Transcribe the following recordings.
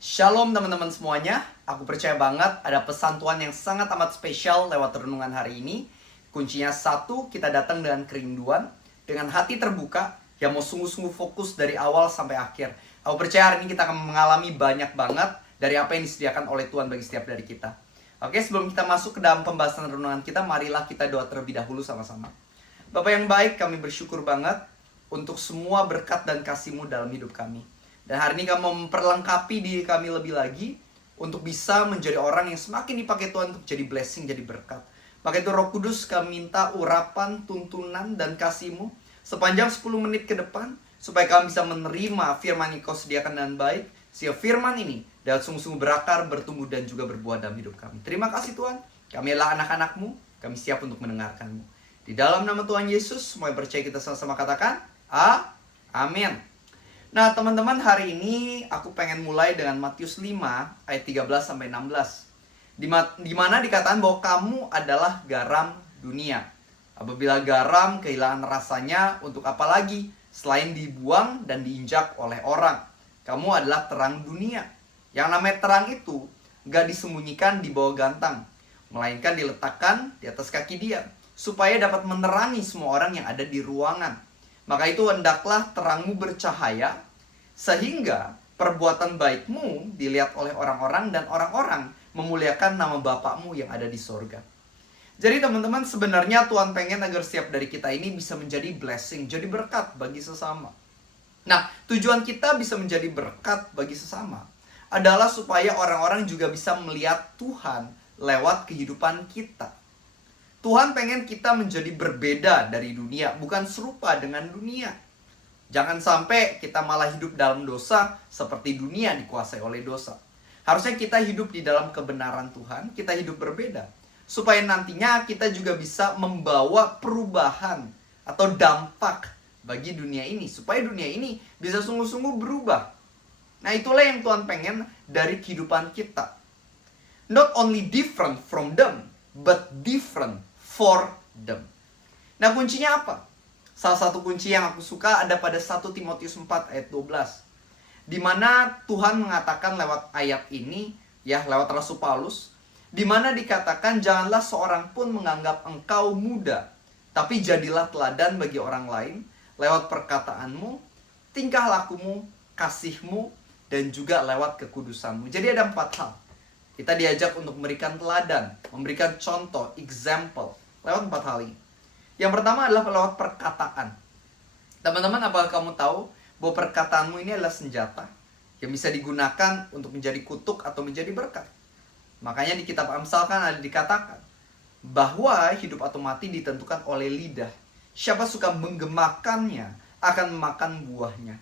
Shalom teman-teman semuanya. Aku percaya banget ada pesan Tuhan yang sangat amat spesial lewat renungan hari ini. Kuncinya satu, kita datang dengan kerinduan, dengan hati terbuka, yang mau sungguh-sungguh fokus dari awal sampai akhir. Aku percaya hari ini kita akan mengalami banyak banget dari apa yang disediakan oleh Tuhan bagi setiap dari kita. Oke, sebelum kita masuk ke dalam pembahasan renungan kita, marilah kita doa terlebih dahulu sama-sama. Bapak yang baik, kami bersyukur banget untuk semua berkat dan kasih-Mu dalam hidup kami. Dan hari ini kami mau memperlengkapi diri kami lebih lagi untuk bisa menjadi orang yang semakin dipakai Tuhan untuk jadi blessing, jadi berkat. Maka itu Roh Kudus kami minta urapan, tuntunan, dan kasih-Mu sepanjang 10 menit ke depan, supaya kami bisa menerima firman yang Kau sediakan dengan baik, sehingga firman ini dapat sungguh-sungguh berakar, bertumbuh, dan juga berbuah dalam hidup kami. Terima kasih Tuhan, kami adalah anak-anak-Mu, kami siap untuk mendengarkan-Mu. Di dalam nama Tuhan Yesus, semua yang percaya kita sama-sama katakan, Amin. Nah teman-teman, hari ini aku pengen mulai dengan Matius 5 ayat 13-16, di mana dikatakan bahwa kamu adalah garam dunia. Apabila garam kehilangan rasanya, untuk apa lagi selain dibuang dan diinjak oleh orang? Kamu adalah terang dunia. Yang namanya terang itu gak disembunyikan di bawah gantang, melainkan diletakkan di atas kaki dia, supaya dapat menerangi semua orang yang ada di ruangan. Maka itu hendaklah terangmu bercahaya, sehingga perbuatan baikmu dilihat oleh orang-orang, dan orang-orang memuliakan nama Bapakmu yang ada di sorga. Jadi teman-teman, sebenarnya Tuhan pengen agar setiap dari kita ini bisa menjadi blessing, jadi berkat bagi sesama. Nah, tujuan kita bisa menjadi berkat bagi sesama adalah supaya orang-orang juga bisa melihat Tuhan lewat kehidupan kita. Tuhan pengen kita menjadi berbeda dari dunia, bukan serupa dengan dunia. Jangan sampai kita malah hidup dalam dosa seperti dunia dikuasai oleh dosa. Harusnya kita hidup di dalam kebenaran Tuhan, kita hidup berbeda, supaya nantinya kita juga bisa membawa perubahan atau dampak bagi dunia ini, supaya dunia ini bisa sungguh-sungguh berubah. Nah, itulah yang Tuhan pengen dari kehidupan kita. Not only different from them, but different for them. Nah, kuncinya apa? Salah satu kunci yang aku suka ada pada 1 Timotius 4 ayat 12. Di mana Tuhan mengatakan lewat ayat ini, ya lewat Rasul Paulus, di mana dikatakan janganlah seorang pun menganggap engkau muda, tapi jadilah teladan bagi orang lain lewat perkataanmu, tingkah lakumu, kasihmu, dan juga lewat kekudusanmu. Jadi ada 4 hal. Kita diajak untuk memberikan teladan, memberikan contoh, example, lewat 4 hal ini. Yang pertama adalah lewat perkataan. Teman-teman, apakah kamu tahu bahwa perkataanmu ini adalah senjata yang bisa digunakan untuk menjadi kutuk atau menjadi berkat? Makanya di kitab Amsal kan ada dikatakan bahwa hidup atau mati ditentukan oleh lidah. Siapa suka menggemakannya akan memakan buahnya.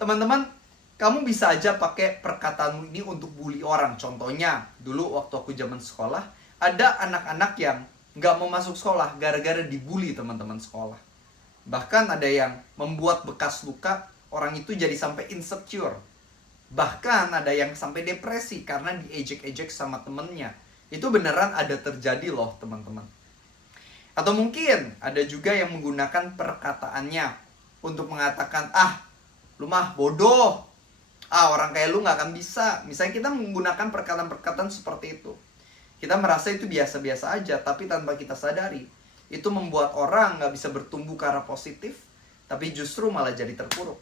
Teman-teman, kamu bisa aja pakai perkataanmu ini untuk bully orang. Contohnya, dulu waktu aku zaman sekolah, ada anak-anak yang nggak mau masuk sekolah gara-gara dibully teman-teman sekolah. Bahkan ada yang membuat bekas luka, orang itu jadi sampai insecure. Bahkan ada yang sampai depresi karena diejek-ejek sama temennya. Itu beneran ada terjadi loh teman-teman. Atau mungkin ada juga yang menggunakan perkataannya untuk mengatakan, lu mah bodoh, orang kayak lu gak akan bisa. Misalnya kita menggunakan perkataan-perkataan seperti itu, kita merasa itu biasa-biasa aja, tapi tanpa kita sadari itu membuat orang gak bisa bertumbuh ke arah positif, tapi justru malah jadi terpuruk.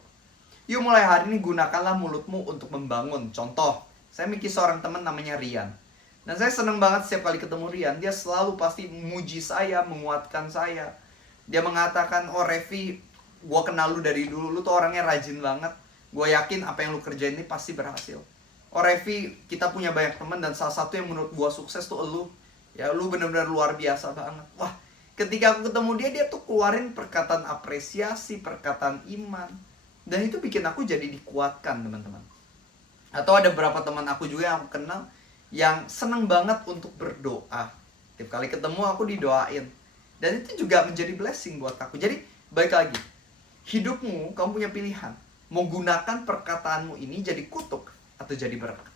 Yuk mulai hari ini gunakanlah mulutmu untuk membangun. Contoh, saya memiliki seorang teman namanya Rian, dan saya senang banget setiap kali ketemu Rian. Dia selalu pasti memuji saya, menguatkan saya. Dia mengatakan, Revi, gue kenal lu dari dulu, lu tuh orangnya rajin banget, gue yakin apa yang lu kerjain ini pasti berhasil. Revi, kita punya banyak teman, dan salah satu yang menurut gue sukses tuh lu. Ya, lu benar-benar luar biasa banget. Wah, ketika aku ketemu dia tuh keluarin perkataan apresiasi, perkataan iman. Dan itu bikin aku jadi dikuatkan, teman-teman. Atau ada beberapa teman aku juga yang aku kenal, yang senang banget untuk berdoa. Tiap kali ketemu aku didoain. Dan itu juga menjadi blessing buat aku. Jadi, baik lagi, hidupmu, kamu punya pilihan. Mau gunakan perkataanmu ini jadi kutuk atau jadi berkat.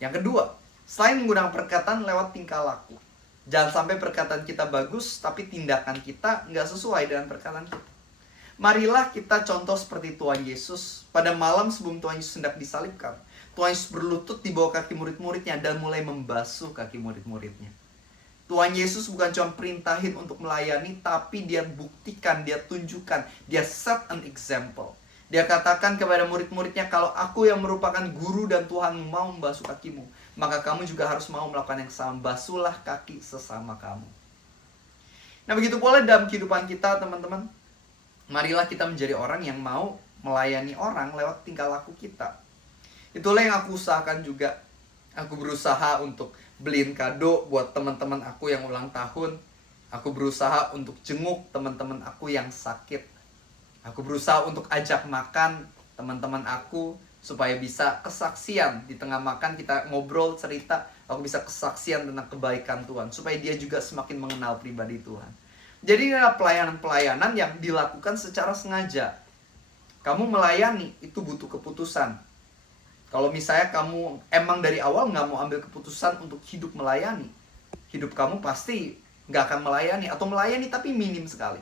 Yang kedua, selain menggunakan perkataan lewat tingkah laku. Jangan sampai perkataan kita bagus, tapi tindakan kita nggak sesuai dengan perkataan kita. Marilah kita contoh seperti Tuhan Yesus. Pada malam sebelum Tuhan Yesus hendak disalibkan, Tuhan Yesus berlutut di bawah kaki murid-muridnya dan mulai membasuh kaki murid-muridnya. Tuhan Yesus bukan cuma perintahin untuk melayani, tapi dia buktikan, dia tunjukkan, dia set an example. Dia katakan kepada murid-muridnya, kalau aku yang merupakan guru dan Tuhan mau membasuh kakimu, maka kamu juga harus mau melakukan yang sama. Basuhlah kaki sesama kamu. Nah, begitu pula dalam kehidupan kita, teman-teman. Marilah kita menjadi orang yang mau melayani orang lewat tingkah laku kita. Itulah yang aku usahakan juga. Aku berusaha untuk beliin kado buat teman-teman aku yang ulang tahun. Aku berusaha untuk jenguk teman-teman aku yang sakit. Aku berusaha untuk ajak makan teman-teman aku supaya bisa kesaksian. Di tengah makan kita ngobrol, cerita, aku bisa kesaksian tentang kebaikan Tuhan, supaya dia juga semakin mengenal pribadi Tuhan. Jadi ini adalah pelayanan-pelayanan yang dilakukan secara sengaja. Kamu melayani itu butuh keputusan. Kalau misalnya kamu emang dari awal nggak mau ambil keputusan untuk hidup melayani, hidup kamu pasti nggak akan melayani, atau melayani tapi minim sekali.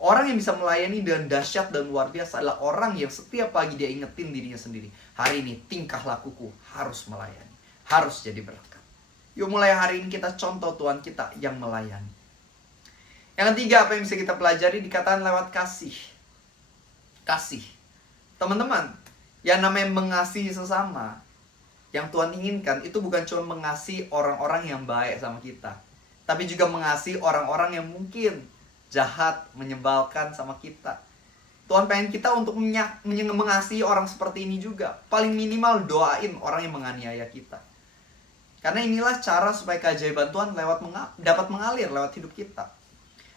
Orang yang bisa melayani dengan dahsyat dan luar biasa adalah orang yang setiap pagi dia ingetin dirinya sendiri, hari ini tingkah lakuku harus melayani, harus jadi berkat. Yuk mulai hari ini kita contoh Tuhan kita yang melayani. Yang ketiga, apa yang bisa kita pelajari? Dikatakan lewat kasih. Kasih. Teman-teman, yang namanya mengasihi sesama, yang Tuhan inginkan itu bukan cuma mengasihi orang-orang yang baik sama kita, tapi juga mengasihi orang-orang yang mungkin jahat, menyebalkan sama kita. Tuhan pengen kita untuk mengasihi orang seperti ini juga. Paling minimal doain orang yang menganiaya kita. Karena inilah cara supaya keajaiban Tuhan dapat mengalir lewat hidup kita.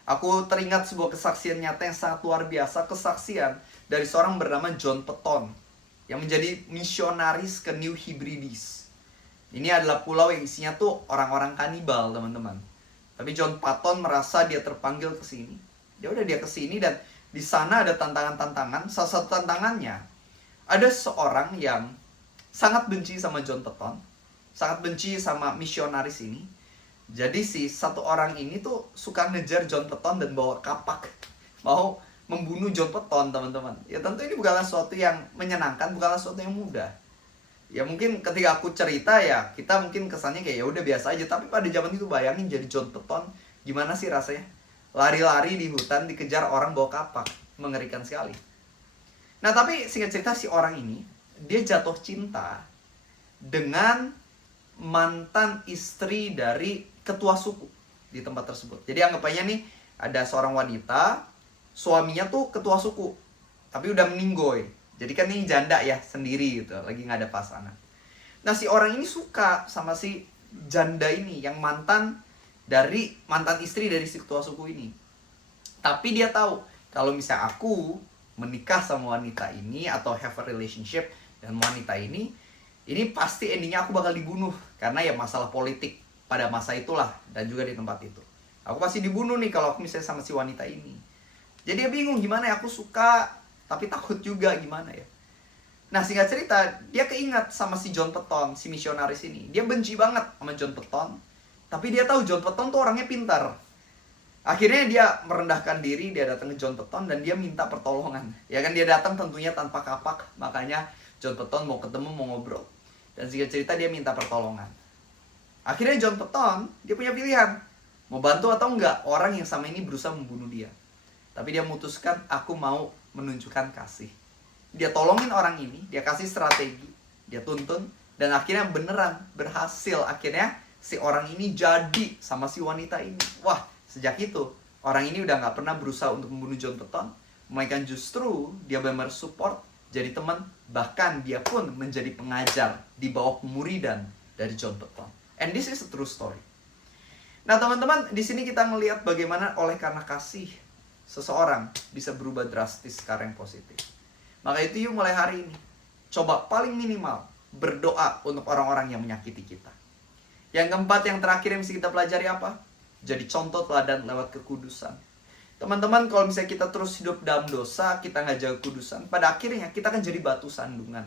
Aku teringat sebuah kesaksian nyata yang sangat luar biasa. Kesaksian dari seorang bernama John Paton, yang menjadi misionaris ke New Hebrides. Ini adalah pulau yang isinya tuh orang-orang kanibal, teman-teman. Tapi John Paton merasa dia terpanggil ke sini. Dia ke sini dan di sana ada tantangan-tantangan. Salah satu tantangannya, ada seorang yang sangat benci sama John Paton, sangat benci sama misionaris ini. Jadi si satu orang ini tuh suka ngejar John Paton dan bawa kapak, mau membunuh John Paton, teman-teman. Ya tentu ini bukanlah sesuatu yang menyenangkan, bukanlah sesuatu yang mudah. Ya mungkin ketika aku cerita ya kita mungkin kesannya kayak ya udah biasa aja, tapi pada zaman itu bayangin jadi John Paton, gimana sih rasanya? Lari-lari di hutan dikejar orang bawa kapak, mengerikan sekali. Nah, tapi singkat cerita si orang ini dia jatuh cinta dengan mantan istri dari ketua suku di tempat tersebut. Jadi anggapannya nih ada seorang wanita, suaminya tuh ketua suku, tapi udah meninggoy. Jadi kan ini janda ya, sendiri gitu, lagi nggak ada pasangan. Nah, si orang ini suka sama si janda ini, yang mantan istri dari si ketua suku ini. Tapi dia tahu, kalau misalnya aku menikah sama wanita ini, atau have a relationship dengan wanita ini pasti endingnya aku bakal dibunuh. Karena ya masalah politik pada masa itulah, dan juga di tempat itu. Aku pasti dibunuh nih kalau aku misalnya sama si wanita ini. Jadi dia bingung gimana ya, aku suka tapi takut juga gimana ya. Nah, singkat cerita, dia keingat sama si John Paton, si misionaris ini. Dia benci banget sama John Paton, tapi dia tahu John Paton tuh orangnya pintar. Akhirnya dia merendahkan diri, dia datang ke John Paton dan dia minta pertolongan. Ya kan, dia datang tentunya tanpa kapak, makanya John Paton mau ketemu, mau ngobrol. Dan singkat cerita dia minta pertolongan. Akhirnya John Paton, dia punya pilihan, mau bantu atau enggak orang yang sama ini berusaha membunuh dia. Tapi dia memutuskan, aku mau menunjukkan kasih. Dia tolongin orang ini, dia kasih strategi, dia tuntun, dan akhirnya beneran berhasil. Akhirnya si orang ini jadi sama si wanita ini. Wah, sejak itu orang ini udah gak pernah berusaha untuk membunuh John Paton, melainkan justru dia benar-benar support, jadi teman. Bahkan dia pun menjadi pengajar di bawah pemuridan dari John Paton. And this is a true story. Nah, teman-teman, di sini kita melihat bagaimana oleh karena kasih seseorang bisa berubah drastis ke arah yang positif. Maka itu yuk mulai hari ini, coba paling minimal berdoa untuk orang-orang yang menyakiti kita. Yang keempat, yang terakhir yang bisa kita pelajari apa? Jadi contoh teladan lewat kekudusan. Teman-teman, kalau misalnya kita terus hidup dalam dosa, kita nggak jaga kekudusan, pada akhirnya kita akan jadi batu sandungan.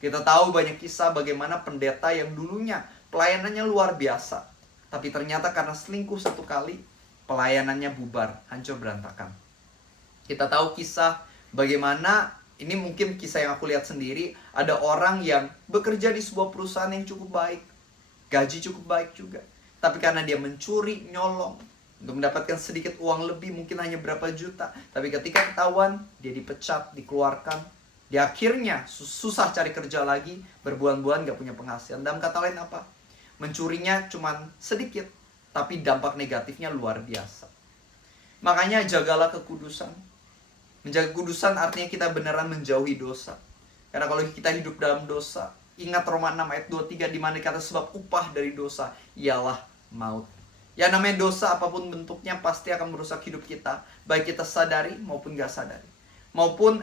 Kita tahu banyak kisah bagaimana pendeta yang dulunya pelayanannya luar biasa, tapi ternyata karena selingkuh satu kali, pelayanannya bubar, hancur berantakan. Kita tahu kisah bagaimana, ini mungkin kisah yang aku lihat sendiri, ada orang yang bekerja di sebuah perusahaan yang cukup baik, gaji cukup baik juga. Tapi karena dia mencuri, nyolong, untuk mendapatkan sedikit uang lebih, mungkin hanya berapa juta. Tapi ketika ketahuan, dia dipecat, dikeluarkan. Dia akhirnya susah cari kerja lagi, berbulan-bulan gak punya penghasilan. Dalam kata lain apa? Mencurinya cuman sedikit, tapi dampak negatifnya luar biasa. Makanya jagalah kekudusan. Menjaga kekudusan artinya kita beneran menjauhi dosa. Karena kalau kita hidup dalam dosa, ingat Roma 6 ayat 23, di mana dikata sebab upah dari dosa ialah maut. Ya namanya dosa apapun bentuknya pasti akan merusak hidup kita, baik kita sadari maupun gak sadari. Maupun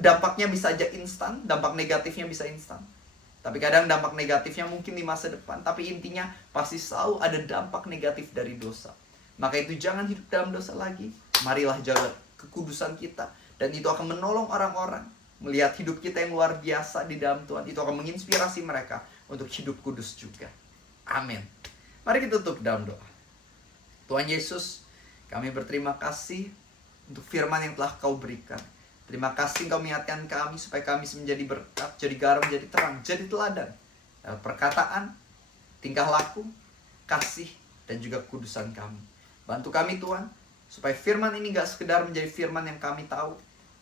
dampaknya bisa aja instan, dampak negatifnya bisa instan. Tapi kadang dampak negatifnya mungkin di masa depan. Tapi intinya pasti selalu ada dampak negatif dari dosa. Maka itu jangan hidup dalam dosa lagi. Marilah jaga kekudusan kita. Dan itu akan menolong orang-orang melihat hidup kita yang luar biasa di dalam Tuhan. Itu akan menginspirasi mereka untuk hidup kudus juga. Amin. Mari kita tutup dalam doa. Tuhan Yesus, kami berterima kasih untuk firman yang telah Kau berikan. Terima kasih Kau mengingatkan kami supaya kami menjadi berkat, jadi garam, jadi terang, jadi teladan. Dalam perkataan, tingkah laku, kasih, dan juga kekudusan kami. Bantu kami Tuhan, supaya firman ini gak sekedar menjadi firman yang kami tahu,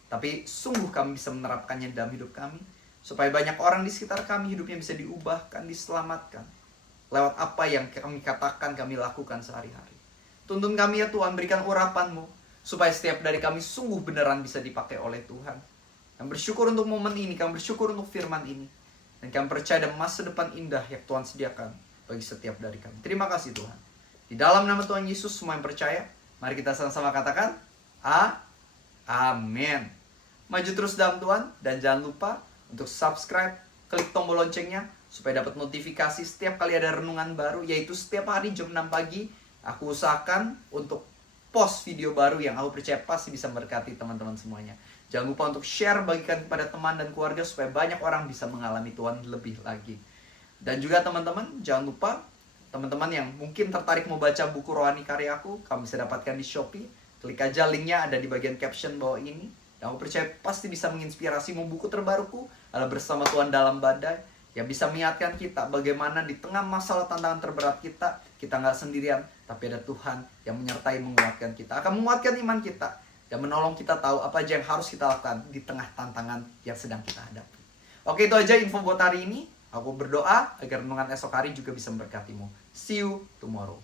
tapi sungguh kami bisa menerapkannya dalam hidup kami. Supaya banyak orang di sekitar kami hidupnya bisa diubahkan, diselamatkan. Lewat apa yang kami katakan, kami lakukan sehari-hari. Tuntun kami ya Tuhan, berikan urapan-Mu. Supaya setiap dari kami sungguh beneran bisa dipakai oleh Tuhan. Kami bersyukur untuk momen ini, kami bersyukur untuk firman ini. Dan kami percaya ada masa depan indah yang Tuhan sediakan bagi setiap dari kami. Terima kasih Tuhan. Di dalam nama Tuhan Yesus, semua yang percaya, mari kita sama-sama katakan, Amin. Maju terus dalam Tuhan, dan jangan lupa untuk subscribe, klik tombol loncengnya, supaya dapat notifikasi setiap kali ada renungan baru, yaitu setiap hari jam 6 pagi, aku usahakan untuk post video baru yang aku percaya pasti bisa memberkati teman-teman semuanya. Jangan lupa untuk share, bagikan kepada teman dan keluarga, supaya banyak orang bisa mengalami Tuhan lebih lagi. Dan juga teman-teman, jangan lupa, teman-teman yang mungkin tertarik mau baca buku rohani karyaku, kamu bisa dapatkan di Shopee. Klik aja linknya ada di bagian caption bawah ini. Dan aku percaya pasti bisa menginspirasimu. Buku terbaruku adalah Bersama Tuhan Dalam Badai, yang bisa mengingatkan kita bagaimana di tengah masalah tantangan terberat kita nggak sendirian, tapi ada Tuhan yang menyertai, menguatkan kita, akan menguatkan iman kita, dan menolong kita tahu apa aja yang harus kita lakukan di tengah tantangan yang sedang kita hadapi. Oke, itu aja info buat hari ini. Aku berdoa agar renungan esok hari juga bisa memberkatimu. See you tomorrow.